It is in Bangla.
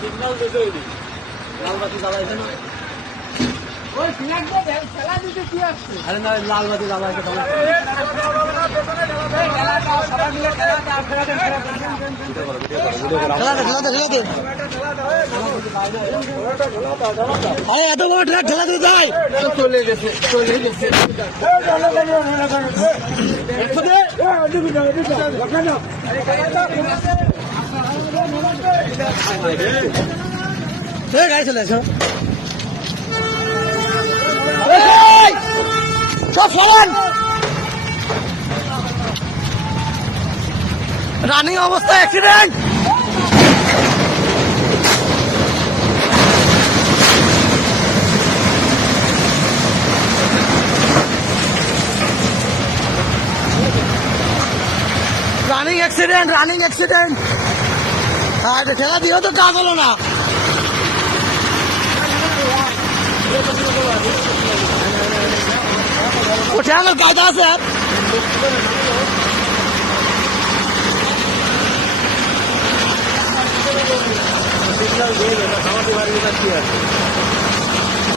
সিগন্যাল দিতে হইনি লাল বাতি জ্বালাইছে না ওই ফ্ল্যাগ দে খেলা দিতে কি আসছে আরে না লাল বাতি জ্বালাইছে সবাই মিলে খেলা দে আরে এত বড় ট্রাক ঠেলা দিতে যায় চলে গেছে গাড়ি চলে আসো সব সমান রানিং অবস্থা অ্যাক্সিডেন্ট রানিং অ্যাক্সিডেন্ট হ্যাঁ এটা ঠেলা দিয়েও তো কাজ হলো না ওঠে আমার কাজ আছে সিগন্যাল দিয়ে খাওয়াতে পারবি না কি আছে